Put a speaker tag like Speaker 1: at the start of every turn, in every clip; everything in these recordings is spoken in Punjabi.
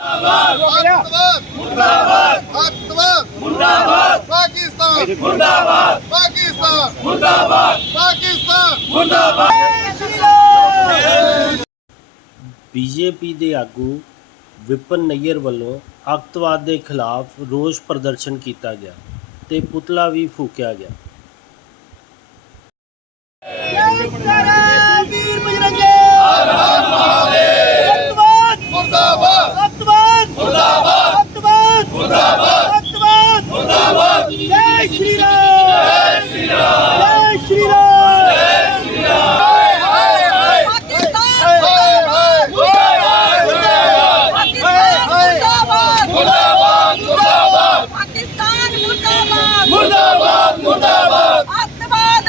Speaker 1: ਅੱਤਵਾਦ ਮੁਰਦਾਬਾਦ। ਅੱਤਵਾਦ ਮੁਰਦਾਬਾਦ। ਪਾਕਿਸਤਾਨ। ਮੁਰਦਾਬਾਦ। ਪਾਕਿਸਤਾਨ। ਮੁਰਦਾਬਾਦ। ਪਾਕਿਸਤਾਨ।
Speaker 2: ਬੀਜੇਪੀ ਦੇ ਆਗੂ ਵਿਪਨ ਨਈਅਰ ਵੱਲੋਂ ਅੱਤਵਾਦ ਦੇ ਖਿਲਾਫ ਰੋਸ ਪ੍ਰਦਰਸ਼ਨ ਕੀਤਾ ਗਿਆ ਤੇ ਪੁਤਲਾ ਵੀ ਫੂਕਿਆ ਗਿਆ
Speaker 3: ਵੀਰ ਬਜਰੰਗੇ ਹਰ ਹਰ ਮਹਾਦੇਵ
Speaker 1: ਮੁਰਦਾਬਾਦ
Speaker 3: ਅੱਤਵਾਦ ਮੁਰਦਾਬਾਦ ਅੱਤਵਾਦ ਮੁਰਦਾਬਾਦ ਅੱਤਵਾਦ ਮੁਰਦਾਬਾਦ ਜੈ ਸ਼੍ਰੀ ਰਾਮ ਜੈ ਸ਼੍ਰੀ ਰਾਮ ਜੈ ਸ਼੍ਰੀ ਰਾਮ ਜੈ ਸ਼੍ਰੀ ਰਾਮ
Speaker 1: ਹਾਏ ਹਾਏ
Speaker 4: ਪਾਕਿਸਤਾਨ
Speaker 1: ਹਾਏ
Speaker 4: ਮੁਰਦਾਬਾਦ
Speaker 1: ਮੁਰਦਾਬਾਦ ਮੁਰਦਾਬਾਦ
Speaker 4: ਪਾਕਿਸਤਾਨ ਮੁਰਦਾਬਾਦ
Speaker 1: ਮੁਰਦਾਬਾਦ ਮੁਰਦਾਬਾਦ
Speaker 4: ਅੱਤਵਾਦ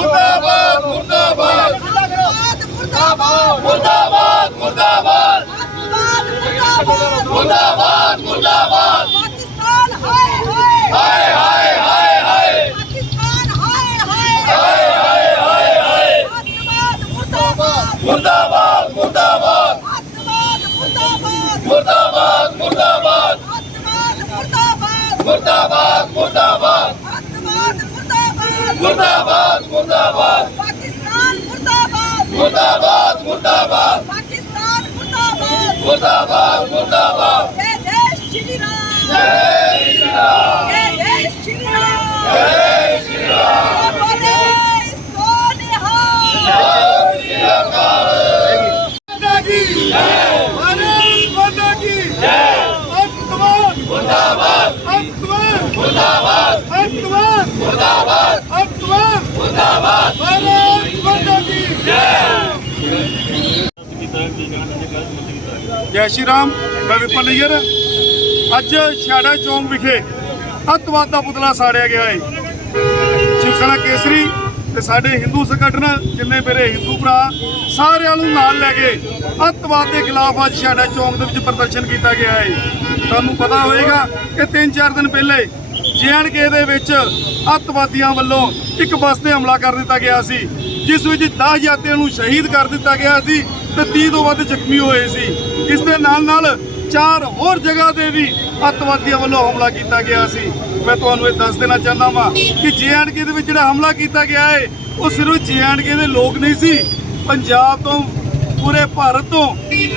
Speaker 4: ਮੁਰਦਾਬਾਦ
Speaker 1: ਮੁਰਦਾਬਾਦ ਮੁਰਦਾਬਾਦ
Speaker 4: ਮੁਰਦਾਬਾਦ
Speaker 1: ਮੁਰਦਾਬਾਦ ਮੁਰਦਾਬਾਦ
Speaker 4: ਮੁਰਦਾਬਾਦ ਪਾਕਿਸਤਾਨ ਹਾਏ ਹਾਏ
Speaker 1: ਹਾਏ ਹਾਏ ਹਾਏ ਹਾਏ
Speaker 4: ਪਾਕਿਸਤਾਨ ਹਾਏ ਹਾਏ ਹਾਏ ਹਾਏ ਹਾਏ ਮੁਰਦਾਬਾਦ
Speaker 1: ਮੁਰਦਾਬਾਦ ਮੁਰਦਾਬਾਦ
Speaker 4: ਮੁਰਦਾਬਾਦ
Speaker 1: ਮੁਰਦਾਬਾਦ ਮੁਰਦਾਬਾਦ
Speaker 4: ਮੁਰਦਾਬਾਦ
Speaker 1: ਮੁਰਦਾਬਾਦ ਮੁਰਦਾਬਾਦ
Speaker 4: ਮੁਰਦਾਬਾਦ। ਪਾਕਿਸਤਾਨ ਮੁਰਦਾਬਾਦ।
Speaker 1: ਮੁਰਦਾਬਾਦ ਮੁਰਦਾਬਾਦ।
Speaker 4: ਪਾਕਿਸਤਾਨ ਮੁਰਦਾਬਾਦ।
Speaker 1: ਮੁਰਦਾਬਾਦ ਮੁਰਦਾਬਾਦ।
Speaker 4: ਜੈ ਜੈ ਸ਼੍ਰੀ ਰਾਮ। ਜੈ ਸ਼੍ਰੀ ਰਾਮ। ਜੈ ਜੈ ਸ਼੍ਰੀ ਰਾਮ।
Speaker 1: ਜੈ ਸ਼੍ਰੀ ਰਾਮ।
Speaker 4: ਬੋਲੇ ਸੋ ਨਿਹਾਲ
Speaker 1: ਮਾਤਾ ਕੀ ਜੈ। ਭਾਰਤ ਮਾਤਾ ਕੀ ਜੈ। ਅੱਤਵਾਦ। ਮੁਰਦਾਬਾਦ। ਅੱਤਵਾਦ। ਮੁਰਦਾਬਾਦ। ਅੱਤਵਾਦ। ਮੁਰਦਾਬਾਦ। ਅੱਤਵਾਦ ਭਾਰਤ ਮਾਤਾ ਕੀ
Speaker 5: ਜੈ ਸ਼੍ਰੀ ਰਾਮ, ਮੈਂ ਵਿਪਨ ਨਈਅਰ। ਅੱਜ ਛਾੜਾ ਚੌਂਕ ਵਿਖੇ ਅੱਤਵਾਦ ਦਾ ਪੁਤਲਾ ਸਾੜਿਆ ਗਿਆ ਹੈ ਸ਼ਿਵ ਸੈਨਾ ਕੇਸਰੀ ਤੇ ਸਾਡੇ ਹਿੰਦੂ ਸੰਗਠਨ, ਜਿੰਨੇ ਮੇਰੇ ਹਿੰਦੂ ਭਰਾ, ਸਾਰਿਆਂ ਨੂੰ ਨਾਲ ਲੈ ਕੇ ਅੱਤਵਾਦ ਦੇ ਖਿਲਾਫ ਅੱਜ ਛਾੜਾ ਚੌਂਕ ਦੇ ਵਿੱਚ ਪ੍ਰਦਰਸ਼ਨ ਕੀਤਾ ਗਿਆ ਹੈ ਤੁਹਾਨੂੰ ਪਤਾ ਹੋਵੇਗਾ ਕਿ 3-4 ਦਿਨ ਪਹਿਲੇ ਜੀਐਨਕੇ ਦੇ ਵਿੱਚ ਅੱਤਵਾਦੀਆਂ ਵੱਲੋਂ ਇੱਕ ਬੱਸ ਤੇ ਹਮਲਾ ਕਰ ਦਿੱਤਾ ਗਿਆ ਸੀ, ਜਿਸ ਵਿੱਚ 10 ਯਾਤਰੀਆਂ ਨੂੰ ਸ਼ਹੀਦ ਕਰ ਦਿੱਤਾ ਗਿਆ ਸੀ ਤੇ 30 ਤੋਂ ਵੱਧ ਜ਼ਖਮੀ ਹੋਏ ਸੀ। ਇਸ ਦੇ ਨਾਲ ਨਾਲ ਚਾਰ ਹੋਰ ਜਗ੍ਹਾ ਤੇ ਵੀ ਅੱਤਵਾਦੀਆਂ ਵੱਲੋਂ ਹਮਲਾ ਕੀਤਾ ਗਿਆ ਸੀ। ਮੈਂ ਤੁਹਾਨੂੰ ਇਹ ਦੱਸ ਦੇਣਾ ਚਾਹੁੰਦਾ ਵਾਂ ਕਿ ਜੀਐਨਕੇ ਦੇ ਵਿੱਚ ਜਿਹੜਾ ਹਮਲਾ ਕੀਤਾ ਗਿਆ ਹੈ ਉਹ ਸਿਰਫ ਜੀਐਨਕੇ ਦੇ ਲੋਕ ਨਹੀਂ ਸੀ, ਪੰਜਾਬ ਤੋਂ, ਪੂਰੇ ਭਾਰਤ ਤੋਂ,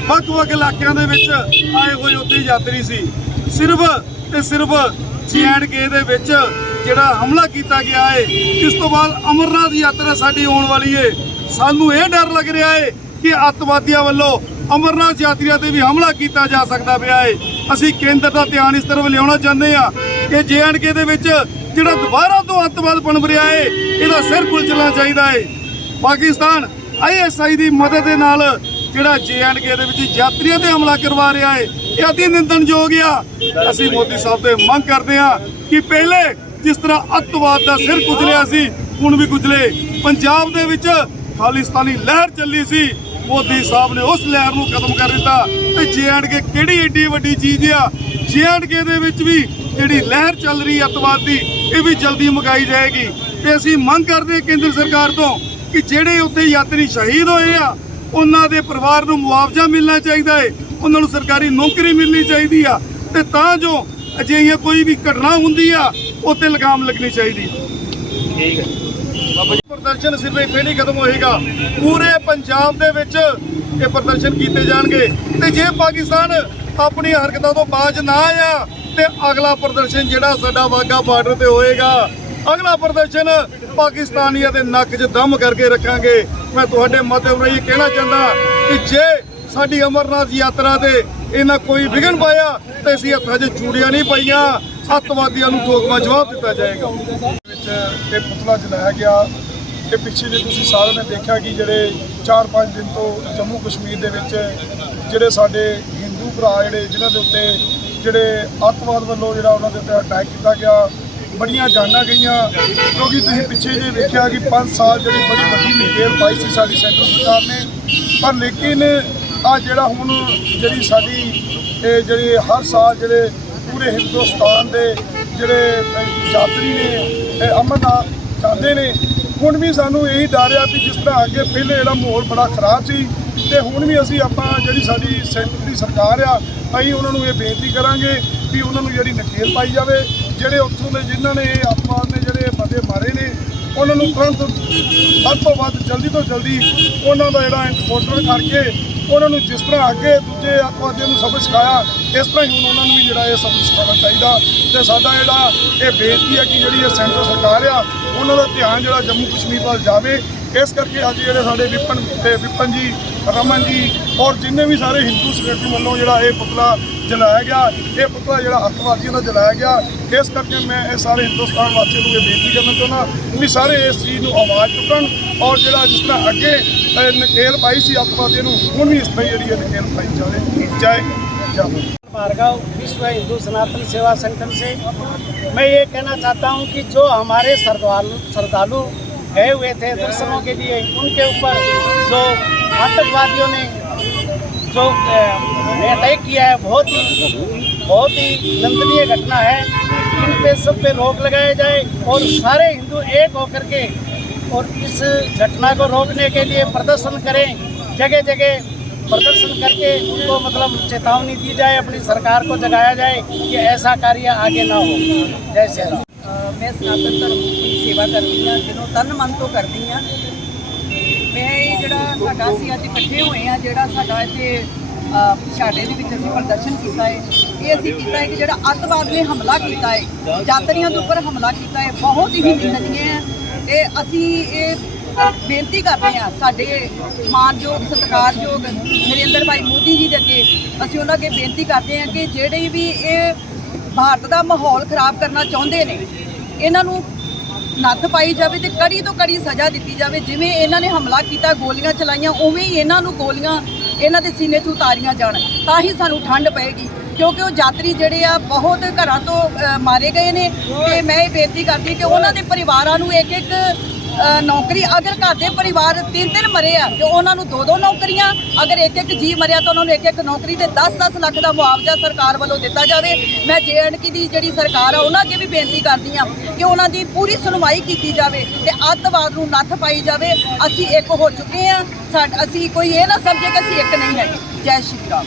Speaker 5: ਵੱਖ-ਵੱਖ ਇਲਾਕਿਆਂ ਦੇ ਵਿੱਚ ਆਏ ਹੋਏ ਉੱਥੇ ਯਾਤਰੀ ਸੀ। ਸਿਰਫ ਤੇ ਸਿਰਫ ਜੀਐਨਕੇ ਦੇ ਵਿੱਚ ਜਿਹੜਾ ਹਮਲਾ ਕੀਤਾ ਗਿਆ ਹੈ ਇਸ ਤੋਂ ਬਾਅਦ ਅਮਰਨਾਥ ਯਾਤਰਾ ਸਾਡੀ ਆਉਣ ਵਾਲੀ ਹੈ ਸਾਨੂੰ ਇਹ ਡਰ ਲੱਗ ਰਿਹਾ ਹੈ ਕਿ ਅੱਤਵਾਦੀਆਂ ਵੱਲੋਂ ਅਮਰਨਾਥ ਯਾਤਰੀਆਂ ਤੇ ਵੀ ਹਮਲਾ ਕੀਤਾ ਜਾ ਸਕਦਾ ਪਿਆ ਹੈ ਅਸੀਂ ਕੇਂਦਰ ਦਾ ਧਿਆਨ ਇਸ ਤਰਫ ਲਿਆਉਣਾ ਚਾਹੁੰਦੇ ਹਾਂ ਕਿ ਜੇਐਨਕੇ ਦੇ ਵਿੱਚ ਜਿਹੜਾ ਦੁਬਾਰਾ ਤੋਂ ਅੱਤਵਾਦ ਪਣਪ ਰਿਹਾ ਹੈ ਇਹਦਾ ਸਿਰ ਕੁਲਚਣਾ ਚਾਹੀਦਾ ਹੈ ਪਾਕਿਸਤਾਨ ਆਈਐਸਆਈ ਦੀ ਮਦਦ ਦੇ ਨਾਲ ਜਿਹੜਾ ਜੇਐਨਕੇ ਦੇ ਵਿੱਚ ਯਾਤਰੀਆਂ ਤੇ ਹਮਲਾ ਕਰਵਾ ਰਿਹਾ ਹੈ ਇਹ ਅਤੀ ਨਿੰਦਣਯੋਗ ਆ। ਅਸੀਂ ਮੋਦੀ ਸਾਹਿਬ ਤੋਂ ਮੰਗ ਕਰਦੇ ਹਾਂ ਕਿ ਪਹਿਲੇ ਜਿਸ ਤਰ੍ਹਾਂ ਅੱਤਵਾਦ ਦਾ ਸਿਰ ਕੁਚਲਿਆ ਸੀ, ਹੁਣ ਵੀ ਕੁਚਲੇ ਪੰਜਾਬ ਦੇ ਵਿੱਚ ਖਾਲਿਸਤਾਨੀ ਲਹਿਰ ਚੱਲੀ ਸੀ। ਮੋਦੀ ਸਾਹਿਬ ਨੇ ਉਸ ਲਹਿਰ ਨੂੰ ਖਤਮ ਕਰ ਦਿੱਤਾ। ਤੇ ਜੇਐਨਕੇ ਕਿਹੜੀ ਏਡੀ ਵੱਡੀ ਚੀਜ਼ ਆ? ਜੇਐਨਕੇ ਦੇ ਵਿੱਚ ਵੀ ਜਿਹੜੀ ਲਹਿਰ ਚੱਲ ਰਹੀ ਅੱਤਵਾਦ ਦੀ, ਇਹ ਵੀ ਜਲਦੀ ਮੁਕਾਈ ਜਾਏਗੀ। ਤੇ ਅਸੀਂ ਮੰਗ ਕਰਦੇ ਹਾਂ ਕੇਂਦਰ ਸਰਕਾਰ ਤੋਂ ਕਿ ਜਿਹੜੇ ਉੱਥੇ ਯਾਤਰੀ ਸ਼ਹੀਦ ਹੋਏ ਆ, ਉਹਨਾਂ ਦੇ ਪਰਿਵਾਰ ਨੂੰ ਮੁਆਵਜ਼ਾ ਮਿਲਣਾ ਚਾਹੀਦਾ ਹੈ ਉਹਨਾਂ ਨੂੰ ਸਰਕਾਰੀ ਨੌਕਰੀ ਮਿਲਣੀ ਚਾਹੀਦੀ ਆ ਤੇ ਤਾਂ ਜੋ ਅਜਿਹੀਆਂ ਕੋਈ ਵੀ ਘਟਨਾ ਹੁੰਦੀ ਆ ਉੱਤੇ ਲਗਾਮ ਲੱਗਣੀ ਚਾਹੀਦੀ
Speaker 2: ਠੀਕ ਹੈ।
Speaker 5: ਪ੍ਰਦਰਸ਼ਨ ਸਿਰਫ ਇੱਥੇ ਨਹੀਂ ਖਤਮ ਹੋਏਗਾ। ਪੂਰੇ ਪੰਜਾਬ ਦੇ ਵਿੱਚ ਇਹ ਪ੍ਰਦਰਸ਼ਨ ਕੀਤੇ ਜਾਣਗੇ। ਤੇ ਜੇ ਪਾਕਿਸਤਾਨ ਆਪਣੀ ਹਰਕਤਾਂ ਤੋਂ ਬਾਜ ਨਾ ਆਇਆ ਤੇ ਅਗਲਾ ਪ੍ਰਦਰਸ਼ਨ ਜਿਹੜਾ ਸਾਡਾ ਵਾਗਾ ਬਾਰਡਰ ਤੇ ਹੋਏਗਾ। ਅਗਲਾ ਪ੍ਰਦਰਸ਼ਨ ਪਾਕਿਸਤਾਨੀਆਂ ਦੇ ਨੱਕ 'ਚ ਦਮ ਕਰਕੇ ਰੱਖਾਂਗੇ। ਮੈਂ ਤੁਹਾਡੇ ਮਾਧਿਅਮ ਰਾਹੀਂ ਇਹ ਕਹਿਣਾ ਚਾਹੁੰਦਾ ਕਿ ਜੇ ਸਾਡੀ ਅਮਰਨਾਥ ਯਾਤਰਾ 'ਤੇ ਇਹਨਾਂ ਕੋਈ ਵਿਘਨ ਪਾਇਆ ਤੇ ਅਸੀਂ ਹੱਥਾਂ 'ਚ ਚੂੜੀਆਂ ਨਹੀਂ ਪਾਈਆਂ। ਅੱਤਵਾਦੀਆਂ ਨੂੰ ਠੋਕਵਾ ਜਵਾਬ ਦਿੱਤਾ ਜਾਏਗਾ।
Speaker 6: ਵਿੱਚ ਇਹ ਪੁਤਲਾ ਜਲਾਇਆ ਗਿਆ ਇਹ ਪਿੱਛੇ ਜੇ ਤੁਸੀਂ ਸਾਰਿਆਂ ਨੇ ਦੇਖਿਆ ਕਿ ਜਿਹੜੇ 4-5 ਦਿਨ ਤੋਂ ਜੰਮੂ ਕਸ਼ਮੀਰ ਦੇ ਵਿੱਚ ਜਿਹੜੇ ਸਾਡੇ ਹਿੰਦੂ ਭਰਾ ਜਿਹੜੇ ਜਿਨ੍ਹਾਂ ਦੇ ਉੱਤੇ ਜਿਹੜੇ ਅੱਤਵਾਦ ਵੱਲੋਂ ਜਿਹੜਾ ਉਹਨਾਂ ਦੇ ਉੱਤੇ ਅਟੈਕ ਕੀਤਾ ਗਿਆ, ਬੜੀਆਂ ਜਾਨਾਂ ਗਈਆਂ। ਕਿਉਂਕਿ ਤੁਸੀਂ ਪਿੱਛੇ ਜੇ ਵੇਖਿਆ ਕਿ 5 ਸਾਲ ਜਿਹੜੀ ਬੜੀ ਵੱਡੀ ਨਿਕੇਲ ਪਾਈ ਸੀ ਸਾਡੀ ਸੈਂਟਰ ਸਰਕਾਰ ਨੇ, ਪਰ ਲੇਕਿਨ ਆ ਜਿਹੜਾ ਹੁਣ ਜਿਹੜੀ ਸਾਡੀ, ਇਹ ਜਿਹੜੇ ਹਰ ਸਾਲ ਜਿਹੜੇ ਪੂਰੇ ਹਿੰਦੁਸਤਾਨ ਦੇ ਜਿਹੜੇ ਯਾਤਰੀ ਨੇ ਅਮਰਨਾਥ ਜਾਂਦੇ ਨੇ, ਹੁਣ ਵੀ ਸਾਨੂੰ ਇਹੀ ਡਰ ਆ ਵੀ ਜਿਸ ਤਰ੍ਹਾਂ ਅੱਗੇ ਪਹਿਲੇ ਜਿਹੜਾ ਮਾਹੌਲ ਬੜਾ ਖਰਾਬ ਸੀ ਤੇ ਹੁਣ ਵੀ ਅਸੀਂ ਆਪਾਂ ਜਿਹੜੀ ਸਾਡੀ ਸੈਂਟਰ ਦੀ ਸਰਕਾਰ ਆ, ਅਸੀਂ ਉਹਨਾਂ ਨੂੰ ਇਹ ਬੇਨਤੀ ਕਰਾਂਗੇ ਵੀ ਉਹਨਾਂ ਨੂੰ ਜਿਹੜੀ ਨਕੇਲ ਪਾਈ ਜਾਵੇ, ਜਿਹੜੇ ਉੱਥੋਂ ਦੇ ਜਿਨ੍ਹਾਂ ਨੇ ਇਹ ਅੱਤਵਾਦ ਨੇ ਜਿਹੜੇ ਬੰਦੇ ਮਾਰੇ ਨੇ, ਉਹਨਾਂ ਨੂੰ ਤੁਰੰਤ ਵੱਧ ਤੋਂ ਵੱਧ ਜਲਦੀ ਤੋਂ ਜਲਦੀ ਉਹਨਾਂ ਦਾ ਜਿਹੜਾ ਐਨਕਾਊਂਟਰ ਕਰਕੇ ਉਹਨਾਂ ਨੂੰ ਜਿਸ ਤਰ੍ਹਾਂ ਅੱਗੇ ਦੂਜੇ ਅੱਤਵਾਦੀਆਂ ਨੂੰ ਸਬਕ ਸਿਖਾਇਆ, ਇਸ ਤਰ੍ਹਾਂ ਹੀ ਹੁਣ ਉਹਨਾਂ ਨੂੰ ਵੀ ਜਿਹੜਾ ਇਹ ਸਬਕ ਸਿਖਾਉਣਾ ਚਾਹੀਦਾ। ਤੇ ਸਾਡਾ ਜਿਹੜਾ ਇਹ ਬੇਨਤੀ ਹੈ ਕਿ ਜਿਹੜੀ ਇਹ ਸੈਂਟਰ ਸਰਕਾਰ ਆ, ਉਹਨਾਂ ਦਾ ਧਿਆਨ ਜਿਹੜਾ ਜੰਮੂ ਕਸ਼ਮੀਰ ਵੱਲ ਜਾਵੇ। ਇਸ ਕਰਕੇ ਅੱਜ ਜਿਹੜੇ ਸਾਡੇ ਵਿਪਨ ਤੇ ਵਿਪਨ ਜੀ, ਰਮਨ ਜੀ ਔਰ ਜਿੰਨੇ ਵੀ ਸਾਰੇ ਹਿੰਦੂ ਸੰਗਠਨ ਵੱਲੋਂ ਜਿਹੜਾ ਇਹ ਪੁਤਲਾ ਜਲਾਇਆ ਗਿਆ, ਇਹ ਪੁਤਲਾ ਜਿਹੜਾ ਅੱਤਵਾਦੀਆਂ ਦਾ ਜਲਾਇਆ ਗਿਆ ਇਸ ਕਰਕੇ ਮੈਂ ਇਹ ਸਾਰੇ ਹਿੰਦੁਸਤਾਨ ਵਾਸੀਆਂ ਨੂੰ ਇਹ ਬੇਨਤੀ ਕਰਨਾ ਚਾਹੁੰਦਾ ਵੀ ਸਾਰੇ ਇਸ ਚੀਜ਼ ਨੂੰ ਆਵਾਜ਼ ਚੁੱਕਣ ਔਰ ਜਿਹੜਾ ਜਿਸ ਤਰ੍ਹਾਂ ਅੱਗੇ ਅਹ, ਨਕੇਲ ਪਾਈ ਸੀ ਅੱਤਵਾਦੀਆਂ ਨੂੰ ਹੁਣ ਵੀ ਇਸ ਤਰ੍ਹਾਂ ਹੀ ਜਿਹੜੀ ਇਹ ਨਕੇਲ ਪਾਈ ਜਾਵੇ ਜੈ ਹਿੰਦ, ਜੈ ਭਾਰਤ
Speaker 7: भार्गव विश्व हिंदू सनातन सेवा संगठन से मैं ये कहना चाहता हूँ कि जो हमारे श्रद्धालु श्रद्धालु गए हुए थे दर्शनों के लिए उनके ऊपर जो आतंकवादियों ने जो अटैक किया है बहुत ही बहुत ही निंदनीय घटना है इन पे सब पे रोक लगाया जाए और सारे हिंदू एक होकर के और इस घटना को रोकने के लिए प्रदर्शन करें जगह जगह प्रदर्शन करके उनको मतलब चेतावनी दी जाए अपनी सरकार को जगाया जाए कि ऐसा कार्य आगे ना हो जय श्री राम
Speaker 4: ਅ, ਮੈਂ ਸਨਾਤਨ ਧਰਮ ਦੀ ਸੇਵਾ ਕਰਦੀ ਹਾਂ ਜਿਹਨੂੰ ਤਨ ਮਨ ਤੋਂ ਕਰਦੀ ਹਾਂ ਤੇ ਮੈਂ ਇਹ ਜਿਹੜਾ ਸਾਡਾ ਅਸੀਂ ਅੱਜ ਇਕੱਠੇ ਹੋਏ ਆ ਜਿਹੜਾ ਸਾਡਾ ਇੱਥੇ ਅ, ਛਾੜੇ ਦੇ ਵਿੱਚ ਅਸੀਂ ਪ੍ਰਦਰਸ਼ਨ ਕੀਤਾ ਹੈ ਇਹ ਅਸੀਂ ਕੀਤਾ ਹੈ ਕਿ ਜਿਹੜਾ ਅੱਤਵਾਦ ਨੇ ਹਮਲਾ ਕੀਤਾ ਹੈ, ਯਾਤਰੀਆਂ ਦੇ ਉੱਪਰ ਹਮਲਾ ਕੀਤਾ ਹੈ, ਬਹੁਤ ਹੀ ਨਿੰਦਨੀय ਹੈ। ਤੇ ਅਸੀਂ ਇਹ ਬੇਨਤੀ ਕਰਦੇ ਹਾਂ, ਸਾਡੇ ਮਾਨਯੋਗ, ਸਤਿਕਾਰਯੋਗ ਨਰਿੰਦਰ ਭਾਈ ਮੋਦੀ ਜੀ ਦੇ ਅੱਗੇ ਅਸੀਂ ਉਹਨਾਂ ਅੱਗੇ ਬੇਨਤੀ ਕਰਦੇ ਹਾਂ ਕਿ ਜਿਹੜੇ ਵੀ ਇਹ ਭਾਰਤ ਦਾ ਮਾਹੌਲ ਖਰਾਬ ਕਰਨਾ ਚਾਹੁੰਦੇ ਨੇ, ਇਹਨਾਂ ਨੂੰ ਨੱਥ ਪਾਈ ਜਾਵੇ ਤੇ ਕੜੀ ਤੋਂ ਕੜੀ ਸਜ਼ਾ ਦਿੱਤੀ ਜਾਵੇ। ਜਿਵੇਂ ਇਹਨਾਂ ਨੇ ਹਮਲਾ ਕੀਤਾ, ਗੋਲੀਆਂ ਚਲਾਈਆਂ, ਉਵੇਂ ਹੀ ਇਹਨਾਂ ਨੂੰ ਗੋਲੀਆਂ ਇਹਨਾਂ ਦੇ ਸੀਨੇ 'ਚ ਉਤਾਰੀਆਂ ਜਾਣ, ਤਾਂ ਹੀ ਸਾਨੂੰ ਠੰਡ ਪਏਗੀ। ਕਿਉਂਕਿ ਉਹ ਯਾਤਰੀ ਜਿਹੜੇ ਆ ਬਹੁਤ ਘਰਾਂ ਤੋਂ ਮਾਰੇ ਗਏ ਨੇ ਤੇ ਮੈਂ ਇਹ ਬੇਨਤੀ ਕਰਦੀ ਕਿ ਉਹਨਾਂ ਦੇ ਪਰਿਵਾਰਾਂ ਨੂੰ ਇੱਕ ਇੱਕ ਨੌਕਰੀ, ਅਗਰ ਘਰ ਦੇ ਪਰਿਵਾਰ ਤਿੰਨ ਤਿੰਨ ਮਰੇ ਆ ਤੇ ਉਹਨਾਂ ਨੂੰ ਦੋ ਦੋ ਨੌਕਰੀਆਂ, ਅਗਰ ਇੱਕ ਇੱਕ ਜੀ ਮਰਿਆ ਤਾਂ ਉਹਨਾਂ ਨੂੰ ਇੱਕ ਇੱਕ ਨੌਕਰੀ ਤੇ 10-10 ਲੱਖ ਦਾ ਮੁਆਵਜ਼ਾ ਸਰਕਾਰ ਵੱਲੋਂ ਦਿੱਤਾ ਜਾਵੇ। ਮੈਂ ਜੇਐਨਕੀ ਦੀ ਜਿਹੜੀ ਸਰਕਾਰ ਆ, ਉਹਨਾਂ ਅੱਗੇ ਵੀ ਬੇਨਤੀ ਕਰਦੀ ਆ ਕਿ ਉਹਨਾਂ ਦੀ ਪੂਰੀ ਸੁਣਵਾਈ ਕੀਤੀ ਜਾਵੇ ਤੇ ਅੱਤਵਾਦ ਨੂੰ ਨੱਥ ਪਾਈ ਜਾਵੇ। ਅਸੀਂ ਇੱਕ ਹੋ ਚੁੱਕੇ ਆ ਸਾਡ ਅਸੀਂ ਕੋਈ ਇਹ ਨਾ ਸਮਝੇ ਕਿ ਅਸੀਂ ਇੱਕ ਨਹੀਂ ਹੈ ਜੈ ਸ਼੍ਰੀ ਰਾਮ।